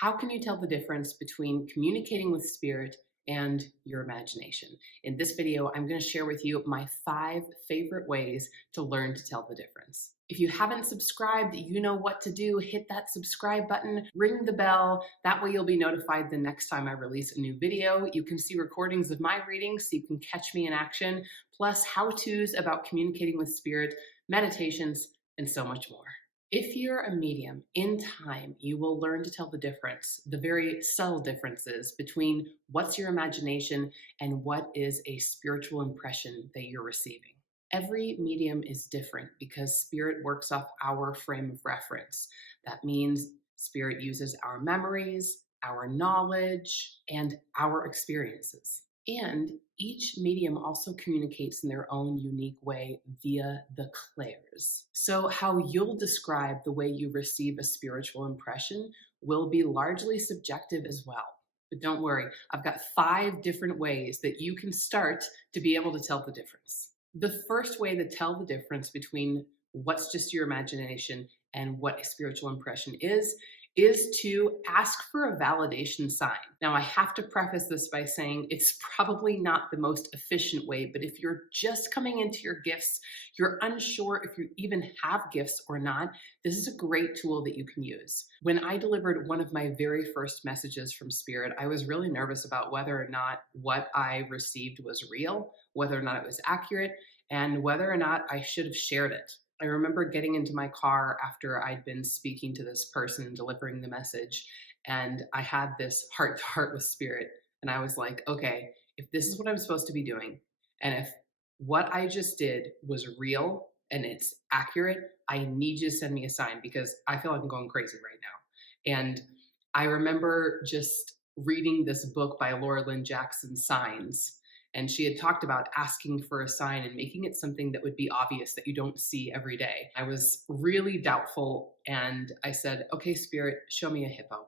How can you tell the difference between communicating with spirit and your imagination? In this video, I'm going to share with you my 5 favorite ways to learn to tell the difference. If you haven't subscribed, you know what to do. Hit that subscribe button, ring the bell. That way you'll be notified the next time I release a new video. You can see recordings of my readings so you can catch me in action, plus how-tos about communicating with spirit, meditations, and so much more. If you're a medium, in time, you will learn to tell the difference, the very subtle differences between what's your imagination and what is a spiritual impression that you're receiving. Every medium is different because spirit works off our frame of reference. That means spirit uses our memories, our knowledge, and our experiences. And each medium also communicates in their own unique way via the clairs. So, how you'll describe the way you receive a spiritual impression will be largely subjective as well. But don't worry, I've got 5 different ways that you can start to be able to tell the difference. The first way to tell the difference between what's just your imagination and what a spiritual impression is to ask for a validation sign. Now, I have to preface this by saying it's probably not the most efficient way, but if you're just coming into your gifts, you're unsure if you even have gifts or not, this is a great tool that you can use. When I delivered one of my very first messages from Spirit, I was really nervous about whether or not what I received was real, whether or not it was accurate, and whether or not I should have shared it. I remember getting into my car after I'd been speaking to this person and delivering the message, and I had this heart to heart with spirit. And I was like, okay, if this is what I'm supposed to be doing, and if what I just did was real and it's accurate, I need you to send me a sign because I feel like I'm going crazy right now. And I remember just reading this book by Laura Lynn Jackson, Signs, and she had talked about asking for a sign and making it something that would be obvious that you don't see every day. I was really doubtful and I said, okay, spirit, show me a hippo.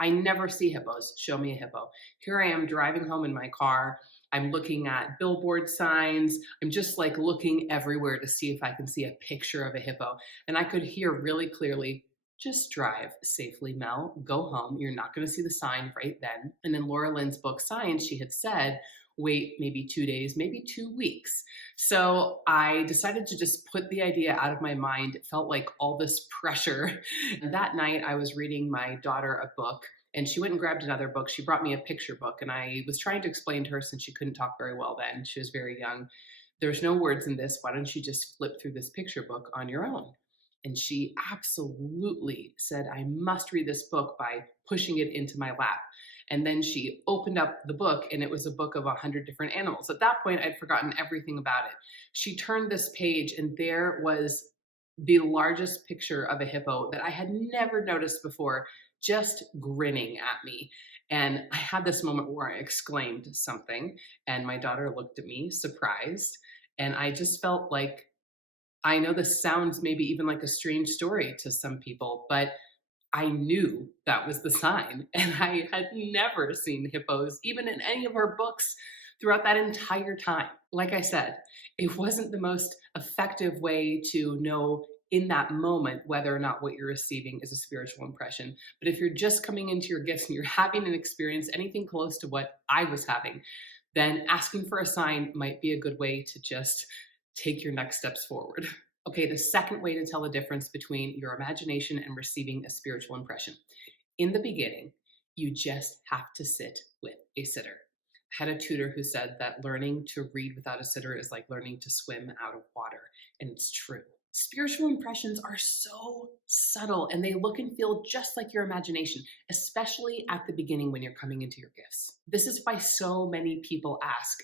I never see hippos. Show me a hippo. Here I am driving home in my car. I'm looking at billboard signs. I'm just like looking everywhere to see if I can see a picture of a hippo. And I could hear really clearly, just drive safely, Mel. Go home. You're not going to see the sign right then. And in Laura Lynn's book, Signs, she had said, wait maybe 2 days, maybe 2 weeks. So I decided to just put the idea out of my mind. It felt like all this pressure. And that night I was reading my daughter a book and she went and grabbed another book. She brought me a picture book and I was trying to explain to her, since she couldn't talk very well then, she was very young, there's no words in this. Why don't you just flip through this picture book on your own? And she absolutely said, I must read this book by pushing it into my lap. And then she opened up the book and it was a book of 100 different animals. At that point, I'd forgotten everything about it. She turned this page and there was the largest picture of a hippo that I had never noticed before, just grinning at me. And I had this moment where I exclaimed something and my daughter looked at me surprised. And I just felt like, I know this sounds maybe even like a strange story to some people, but I knew that was the sign. And I had never seen hippos, even in any of her books throughout that entire time. Like I said, it wasn't the most effective way to know in that moment whether or not what you're receiving is a spiritual impression. But if you're just coming into your gifts and you're having an experience anything close to what I was having, then asking for a sign might be a good way to just take your next steps forward. Okay, the second way to tell the difference between your imagination and receiving a spiritual impression. In the beginning, you just have to sit with a sitter. I had a tutor who said that learning to read without a sitter is like learning to swim out of water, and it's true. Spiritual impressions are so subtle and they look and feel just like your imagination, especially at the beginning when you're coming into your gifts. This is why so many people ask,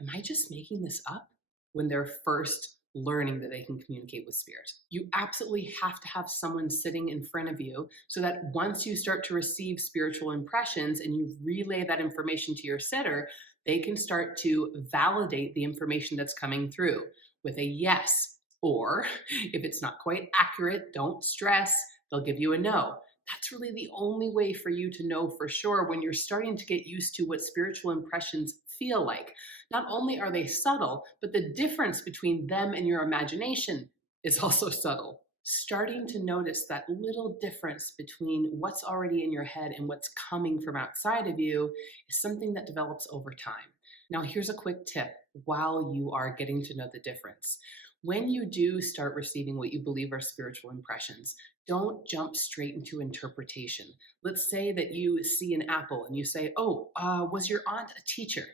am I just making this up? When they're first learning that they can communicate with spirit. You absolutely have to have someone sitting in front of you so that once you start to receive spiritual impressions and you relay that information to your sitter, they can start to validate the information that's coming through with a yes. Or if it's not quite accurate, don't stress, they'll give you a no. That's really the only way for you to know for sure when you're starting to get used to what spiritual impressions feel like. Not only are they subtle, but the difference between them and your imagination is also subtle. starting to notice that little difference between what's already in your head and what's coming from outside of you is something that develops over time. Now, here's a quick tip while you are getting to know the difference. When you do start receiving what you believe are spiritual impressions, don't jump straight into interpretation. Let's say that you see an apple and you say, "Oh, was your aunt a teacher?"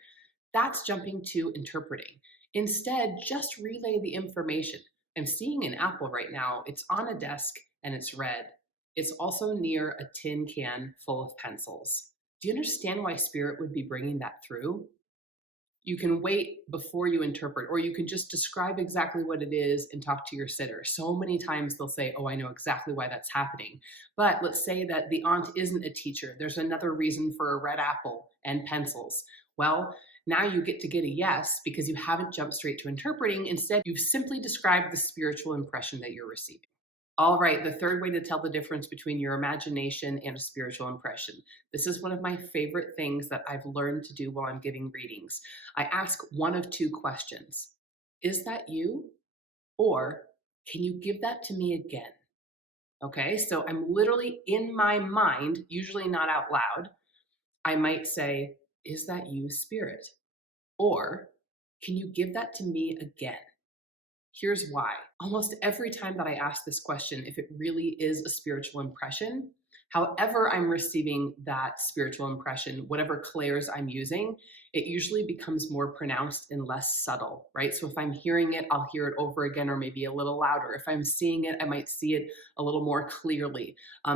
That's jumping to interpreting. Instead, just relay the information. I'm seeing an apple right now. It's on a desk and it's red. It's also near a tin can full of pencils. Do you understand why spirit would be bringing that through? You can wait before you interpret, or you can just describe exactly what it is and talk to your sitter. So many times they'll say, "Oh, I know exactly why that's happening." But let's say that the aunt isn't a teacher. There's another reason for a red apple and pencils. Well, now you get to get a yes because you haven't jumped straight to interpreting. Instead, you've simply described the spiritual impression that you're receiving. All right, the third way to tell the difference between your imagination and a spiritual impression. This is one of my favorite things that I've learned to do while I'm giving readings. I ask one of two questions. Is that you? Or can you give that to me again? Okay, so I'm literally in my mind, usually not out loud. I might say, "Is that you, spirit?" Or, "Can you give that to me again?" Here's why. Almost every time that I ask this question, if it really is a spiritual impression, however I'm receiving that spiritual impression, whatever clairs I'm using, it usually becomes more pronounced and less subtle, right? So if I'm hearing it, I'll hear it over again or maybe a little louder. If I'm seeing it, I might see it a little more clearly.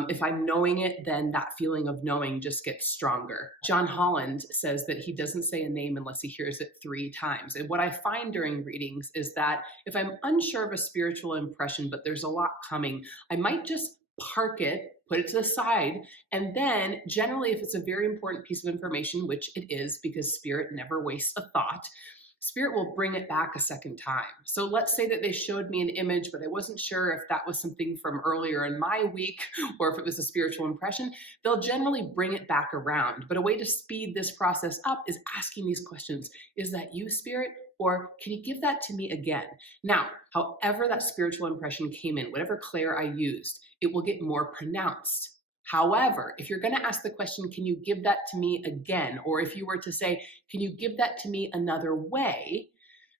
If I'm knowing it, then that feeling of knowing just gets stronger. John Holland says that he doesn't say a name unless he hears it 3 times. And what I find during readings is that if I'm unsure of a spiritual impression, but there's a lot coming, I might just park it, put it to the side, and then generally if it's a very important piece of information, which it is because spirit never wastes a thought, spirit will bring it back a second time. So let's say that they showed me an image, but I wasn't sure if that was something from earlier in my week or if it was a spiritual impression. They'll generally bring it back around. But a way to speed this process up is asking these questions. Is that you, spirit? Or can you give that to me again? Now, however that spiritual impression came in, whatever clair I used, it will get more pronounced. However, if you're going to ask the question, can you give that to me again? Or if you were to say, can you give that to me another way?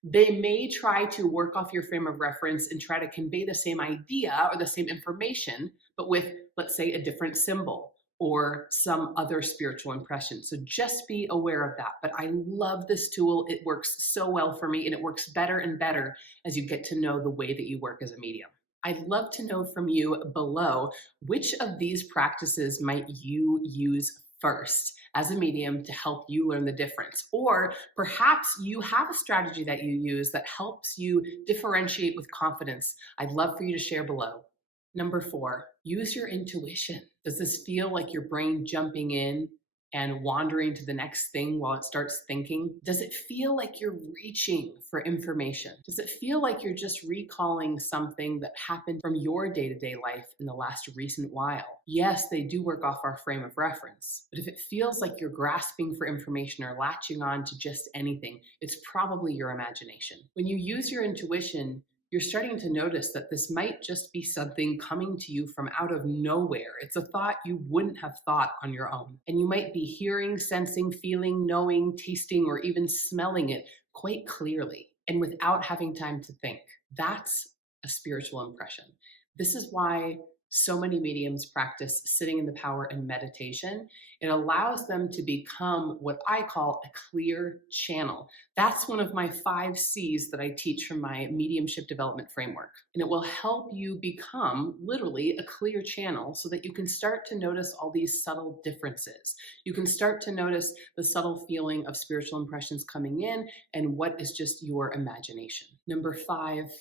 They may try to work off your frame of reference and try to convey the same idea or the same information, but with, let's say, a different symbol or some other spiritual impression. So just be aware of that. But I love this tool. It works so well for me, and it works better and better as you get to know the way that you work as a medium. I'd love to know from you below, which of these practices might you use first as a medium to help you learn the difference? Or perhaps you have a strategy that you use that helps you differentiate with confidence. I'd love for you to share below. Number 4, use your intuition. Does this feel like your brain jumping in and wandering to the next thing while it starts thinking? Does it feel like you're reaching for information? Does it feel like you're just recalling something that happened from your day-to-day life in the last recent while? Yes, they do work off our frame of reference, but if it feels like you're grasping for information or latching on to just anything, it's probably your imagination. When you use your intuition, you're starting to notice that this might just be something coming to you from out of nowhere. It's a thought you wouldn't have thought on your own. And you might be hearing, sensing, feeling, knowing, tasting, or even smelling it quite clearly and without having time to think. That's a spiritual impression. This is why so many mediums practice sitting in the power and meditation. It allows them to become what I call a clear channel. That's one of my 5 C's that I teach from my mediumship development framework. And it will help you become literally a clear channel so that you can start to notice all these subtle differences. You can start to notice the subtle feeling of spiritual impressions coming in and what is just your imagination. Number 5,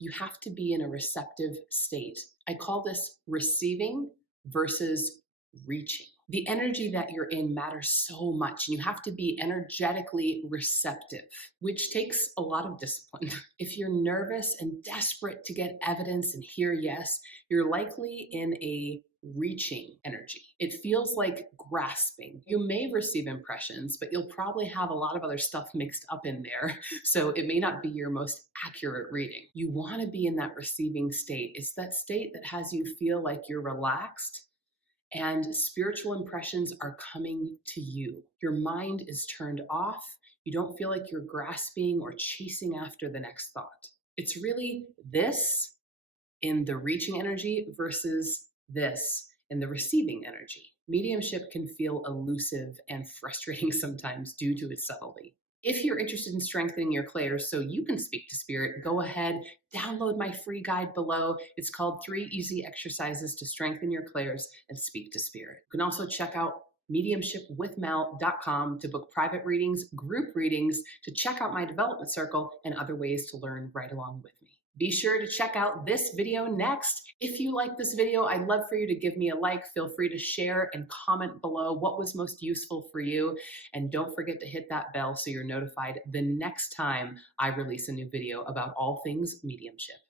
you have to be in a receptive state. I call this receiving versus reaching. The energy that you're in matters so much, and you have to be energetically receptive, which takes a lot of discipline. If you're nervous and desperate to get evidence and hear yes, you're likely in a reaching energy. It feels like grasping. You may receive impressions, but you'll probably have a lot of other stuff mixed up in there. So it may not be your most accurate reading. You want to be in that receiving state. It's that state that has you feel like you're relaxed and spiritual impressions are coming to you. Your mind is turned off. You don't feel like you're grasping or chasing after the next thought. It's really this in the reaching energy versus this in the receiving energy. Mediumship can feel elusive and frustrating sometimes due to its subtlety. If you're interested in strengthening your clairs so you can speak to spirit, go ahead, download my free guide below. It's called 3 Easy Exercises to Strengthen Your Clairs and Speak to Spirit. You can also check out mediumshipwithmel.com to book private readings, group readings, to check out my development circle, and other ways to learn right along with me. Be sure to check out this video next. If you like this video, I'd love for you to give me a like. Feel free to share and comment below what was most useful for you. And don't forget to hit that bell so you're notified the next time I release a new video about all things mediumship.